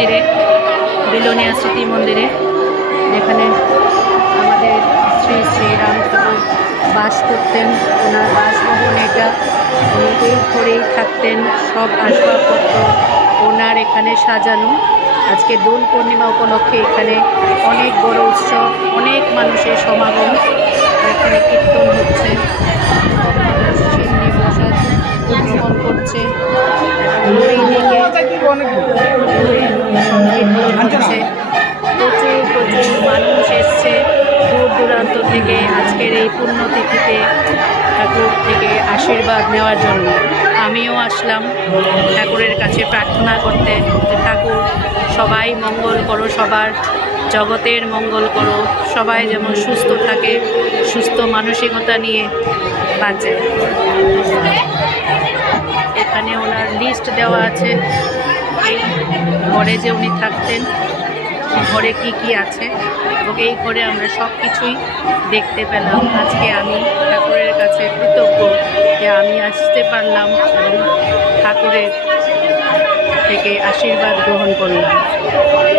মন্দিরে, বিলোনিয়া স্মৃতি মন্দিরে, যেখানে আমাদের শ্রী শ্রী রাম ঠাকুর বাস করতেন। ওনার বাসভবন এটা, উনি এই ঘরেই থাকতেন। সব আসবাবপত্র ওনার এখানে সাজানো। আজকে দোল পূর্ণিমা উপলক্ষে এখানে অনেক বড় উৎসব, অনেক মানুষের সমাগম। এখানে কীর্তন হচ্ছে, সব মানুষ সিন্নি প্রসাদ উৎসব করছে, সংকীর্তন হচ্ছে। প্রচুর প্রচুর মানুষ এসছে দূর দূরান্ত থেকে আজকের এই পুণ্যতিথিতে ঠাকুর থেকে আশীর্বাদ নেওয়ার জন্য। আমিও আসলাম ঠাকুরের কাছে প্রার্থনা করতে, যে ঠাকুর সবাই মঙ্গল করো, সবার জগতের মঙ্গল করো, সবাই যেমন সুস্থ থাকে, সুস্থ মানসিকতা নিয়ে বাঁচে। এখানে ওনার লিস্ট দেওয়া আছে, এই ঘরে যে উনি থাকতেন ঘরে কি কি আছে, এবং এই ঘরে আমরা সব কিছুই দেখতে পেলাম। আজকে আমি ঠাকুরের কাছে কৃতজ্ঞ যে আমি আসতে পারলাম এবং ঠাকুরের থেকে আশীর্বাদ গ্রহণ করলাম।